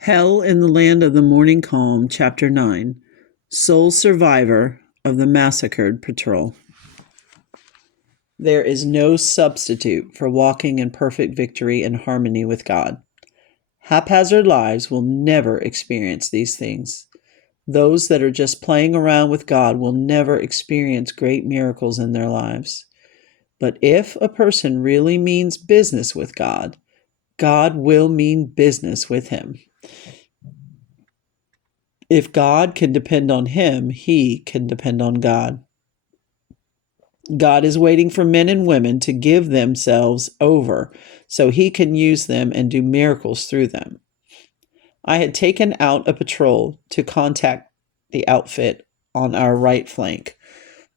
Hell in the Land of the Morning Calm, Chapter 9. Sole Survivor of the Massacred Patrol. There is no substitute for walking in perfect victory and harmony with God. Haphazard lives will never experience these things. Those that are just playing around with God will never experience great miracles in their lives. But if a person really means business with God, God will mean business with him. If God can depend on him, he can depend on God. God is waiting for men and women to give themselves over so he can use them and do miracles through them. I had taken out a patrol to contact the outfit on our right flank.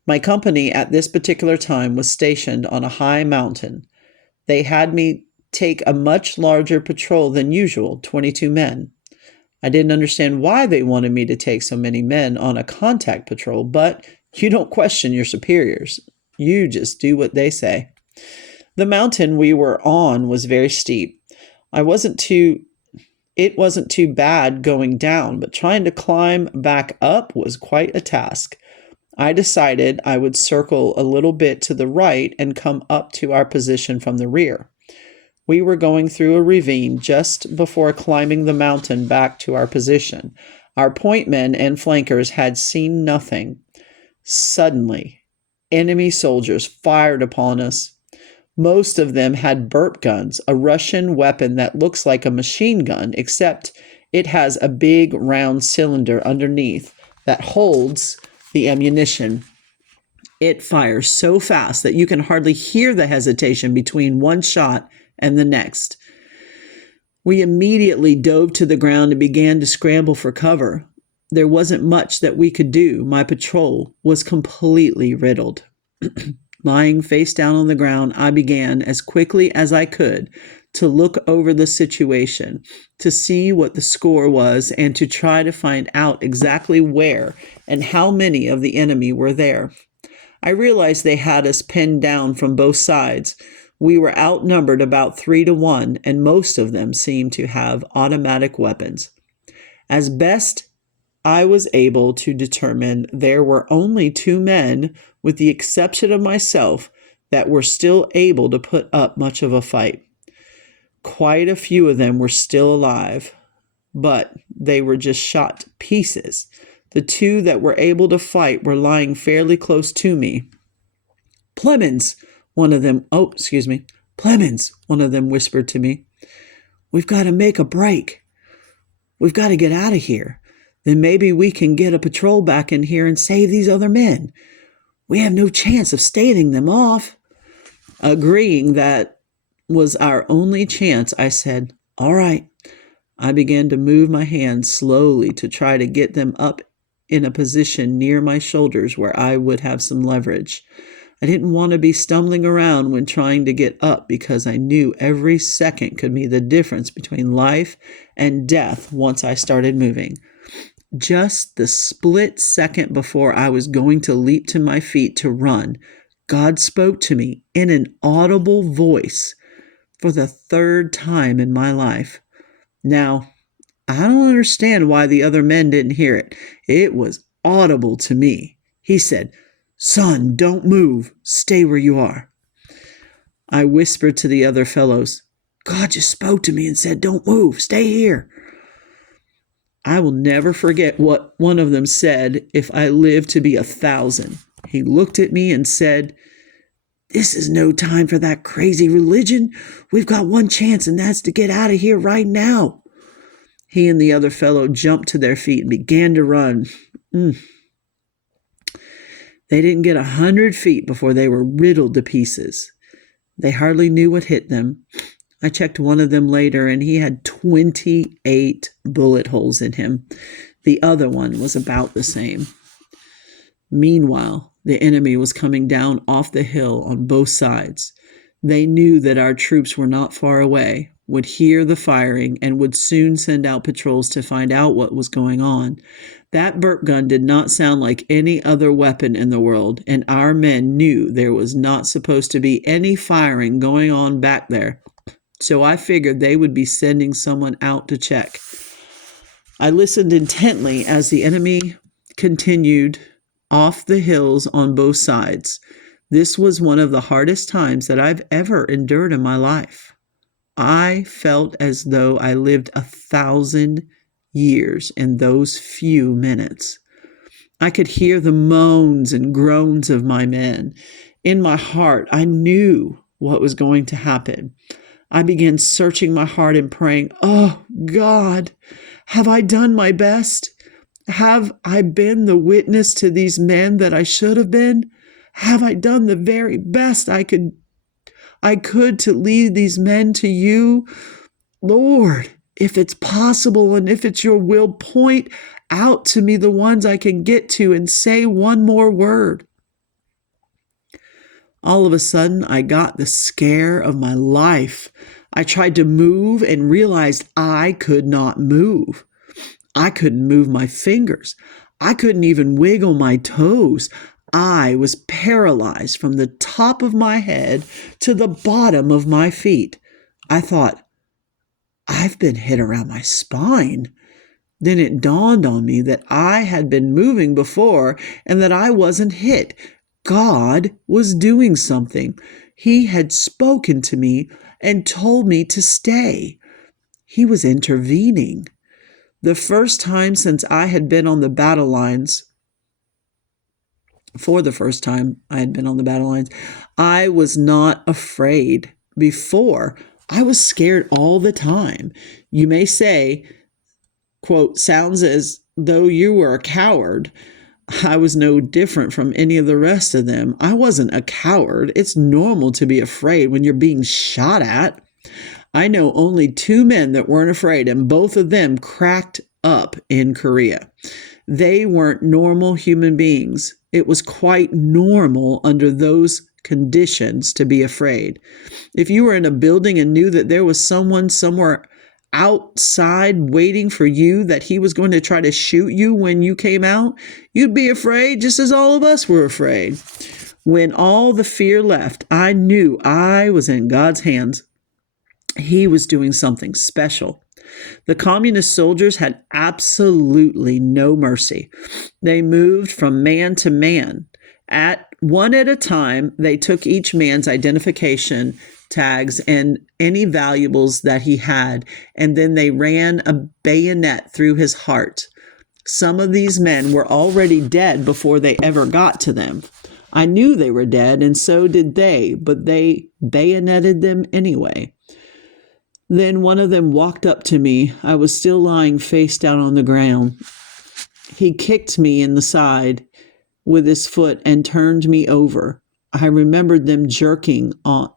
My company at this particular time was stationed on a high mountain. They had me take a much larger patrol than usual, 22 men. I didn't understand why they wanted me to take so many men on a contact patrol, but you don't question your superiors. You just do what they say. The mountain we were on was very steep. It wasn't too bad going down, but trying to climb back up was quite a task. I decided I would circle a little bit to the right and come up to our position from the rear. We were going through a ravine just before climbing the mountain back to our position. Our point men and flankers had seen nothing. Suddenly, enemy soldiers fired upon us. Most of them had burp guns, a Russian weapon that looks like a machine gun, except it has a big round cylinder underneath that holds the ammunition. It fires so fast that you can hardly hear the hesitation between one shot and the next. We immediately dove to the ground and began to scramble for cover. There wasn't much that we could do. My patrol was completely riddled. Lying face down on the ground, I began, as quickly as I could, to look over the situation, to see what the score was, and to try to find out exactly where and how many of the enemy were there. I realized they had us pinned down from both sides. We were outnumbered about 3-1, and most of them seemed to have automatic weapons. As best I was able to determine, there were only 2 men, with the exception of myself, that were still able to put up much of a fight. Quite a few of them were still alive, but they were just shot to pieces. The 2 that were able to fight were lying fairly close to me. Plemmons, Plemmons, one of them whispered to me. We've got to make a break. We've got to get out of here. Then maybe we can get a patrol back in here and save these other men. We have no chance of staving them off. Agreeing that was our only chance, I said, all right. I began to move my hands slowly to try to get them up in a position near my shoulders where I would have some leverage. I didn't want to be stumbling around when trying to get up because I knew every second could be the difference between life and death once I started moving. Just the split second before I was going to leap to my feet to run, God spoke to me in an audible voice for the 3rd time in my life. Now, I don't understand why the other men didn't hear it. It was audible to me. He said, "Son, don't move. Stay where you are." I whispered to the other fellows, "God just spoke to me and said, don't move. Stay here." I will never forget what one of them said if I live to be 1,000. He looked at me and said, "This is no time for that crazy religion. We've got one chance, and that's to get out of here right now." He and the other fellow jumped to their feet and began to run. They didn't get 100 feet before they were riddled to pieces. They hardly knew what hit them. I checked one of them later, and he had 28 bullet holes in him. The other one was about the same. Meanwhile, the enemy was coming down off the hill on both sides. They knew that our troops were not far away, would hear the firing, and would soon send out patrols to find out what was going on. That burp gun did not sound like any other weapon in the world, and our men knew there was not supposed to be any firing going on back there. So I figured they would be sending someone out to check. I listened intently as the enemy continued off the hills on both sides. This was one of the hardest times that I've ever endured in my life. I felt as though I lived 1,000 years in those few minutes. I could hear the moans and groans of my men. In my heart, I knew what was going to happen. I began searching my heart and praying, "Oh, God, have I done my best? Have I been the witness to these men that I should have been? Have I done the very best I could to lead these men to you? Lord, if it's possible and if it's your will, point out to me the ones I can get to and say one more word." All of a sudden, I got the scare of my life. I tried to move and realized I could not move. I couldn't move my fingers. I couldn't even wiggle my toes. I was paralyzed from the top of my head to the bottom of my feet. I thought, I've been hit around my spine. Then it dawned on me that I had been moving before and that I wasn't hit. God was doing something. He had spoken to me and told me to stay. He was intervening. The first time since I had been on the battle lines, for the first time I had been on the battle lines, I was not afraid. Before, I was scared all the time. You may say, quote, "sounds as though you were a coward." I was no different from any of the rest of them. I wasn't a coward. It's normal to be afraid when you're being shot at. I know only 2 men that weren't afraid, and both of them cracked up in Korea. They weren't normal human beings. It was quite normal under those conditions to be afraid. If you were in a building and knew that there was someone somewhere outside waiting for you, that he was going to try to shoot you when you came out, you'd be afraid just as all of us were afraid. When all the fear left, I knew I was in God's hands. He was doing something special. The communist soldiers had absolutely no mercy. They moved from man to man. At one at a time, they took each man's identification tags and any valuables that he had, and then they ran a bayonet through his heart. Some of these men were already dead before they ever got to them. I knew they were dead, and so did they, but they bayoneted them anyway. Then one of them walked up to me. I was still lying face down on the ground. He kicked me in the side with his foot and turned me over. I remembered them jerking on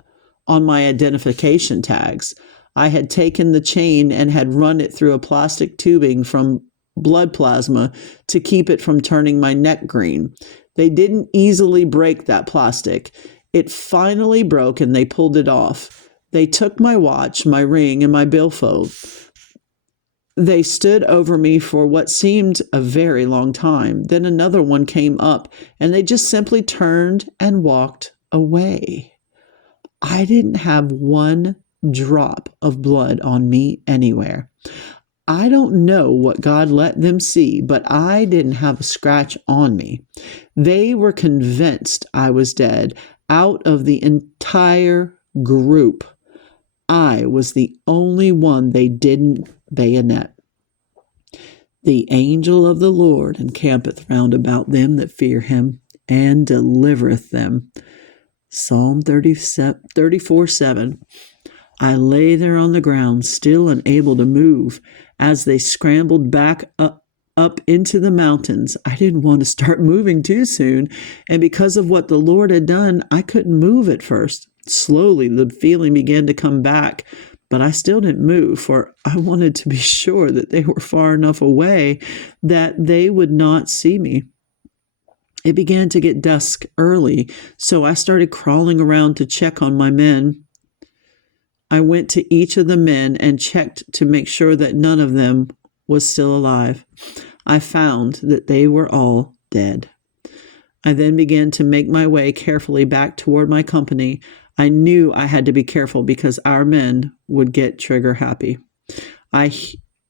my identification tags. I had taken the chain and had run it through a plastic tubing from blood plasma to keep it from turning my neck green. They didn't easily break that plastic. It finally broke and they pulled it off. They took my watch, my ring, and my billfold. They stood over me for what seemed a very long time. Then another one came up and they just simply turned and walked away. I didn't have one drop of blood on me anywhere. I don't know what God let them see, but I didn't have a scratch on me. They were convinced I was dead. Out of the entire group, I was the only one they didn't bayonet. The angel of the Lord encampeth round about them that fear him, and delivereth them. Psalm 34:7. I lay there on the ground, still unable to move. As they scrambled back up into the mountains, I didn't want to start moving too soon, and because of what the Lord had done, I couldn't move at first. Slowly, the feeling began to come back, but I still didn't move, for I wanted to be sure that they were far enough away that they would not see me. It began to get dusk early, so I started crawling around to check on my men. I went to each of the men and checked to make sure that none of them was still alive. I found that they were all dead. I then began to make my way carefully back toward my company. I knew I had to be careful because our men would get trigger happy. I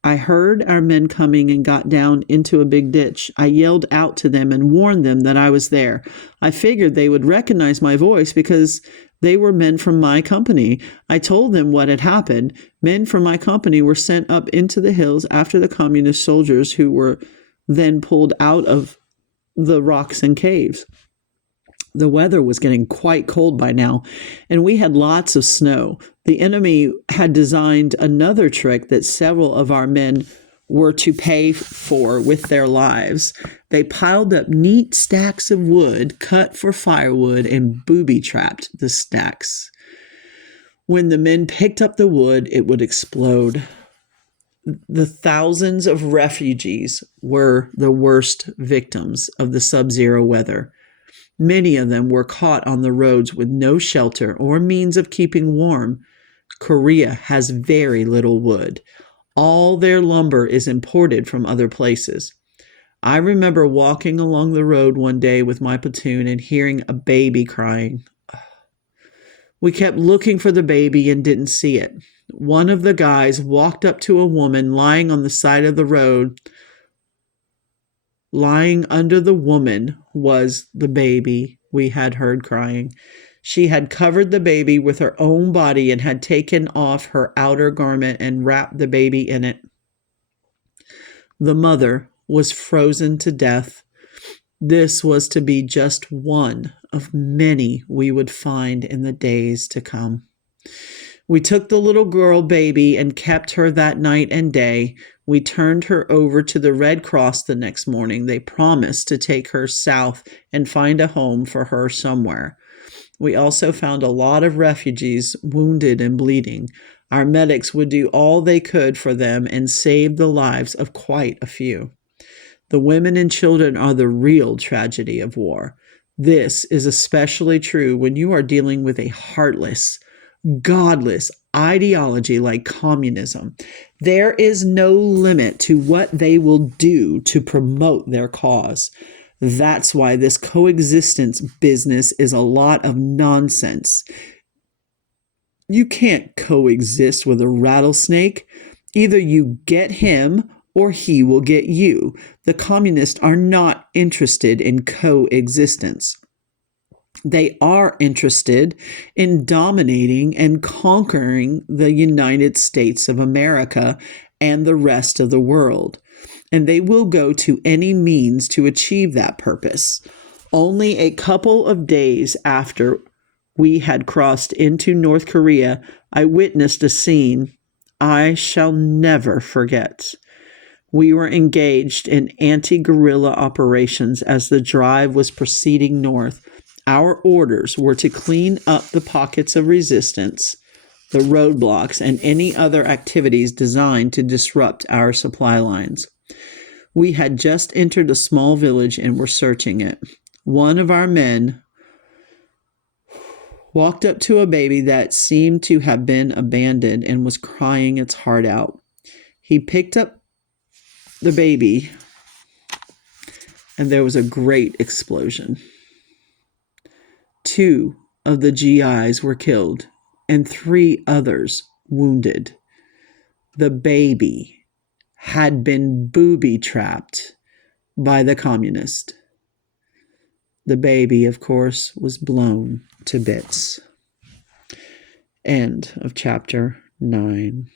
I heard our men coming and got down into a big ditch. I yelled out to them and warned them that I was there. I figured they would recognize my voice because they were men from my company. I told them what had happened. Men from my company were sent up into the hills after the communist soldiers who were then pulled out of the rocks and caves. The weather was getting quite cold by now, and we had lots of snow. The enemy had designed another trick that several of our men were to pay for with their lives. They piled up neat stacks of wood cut for firewood and booby-trapped the stacks. When the men picked up the wood, it would explode. The thousands of refugees were the worst victims of the sub-zero weather. Many of them were caught on the roads with no shelter or means of keeping warm. Korea has very little wood. All their lumber is imported from other places. I remember walking along the road one day with my platoon and hearing a baby crying. We kept looking for the baby and didn't see it. One of the guys walked up to a woman lying on the side of the road. Lying under the woman was the baby we had heard crying. She had covered the baby with her own body and had taken off her outer garment and wrapped the baby in it. The mother was frozen to death. This was to be just one of many we would find in the days to come. We took the little girl baby and kept her that night and day. We turned her over to the Red Cross the next morning. They promised to take her south and find a home for her somewhere. We also found a lot of refugees wounded and bleeding. Our medics would do all they could for them and save the lives of quite a few. The women and children are the real tragedy of war. This is especially true when you are dealing with a heartless, godless ideology like communism. There is no limit to what they will do to promote their cause. That's why this coexistence business is a lot of nonsense. You can't coexist with a rattlesnake. Either you get him or he will get you. The communists are not interested in coexistence. They are interested in dominating and conquering the United States of America and the rest of the world. And they will go to any means to achieve that purpose. Only a couple of days after we had crossed into North Korea, I witnessed a scene I shall never forget. We were engaged in anti-guerrilla operations as the drive was proceeding north. Our orders were to clean up the pockets of resistance, the roadblocks, and any other activities designed to disrupt our supply lines. We had just entered a small village and were searching it. One of our men walked up to a baby that seemed to have been abandoned and was crying its heart out. He picked up the baby, and there was a great explosion. 2 of the GIs were killed and 3 others wounded. The baby had been booby-trapped by the communist. The baby, of course, was blown to bits. End of chapter 9.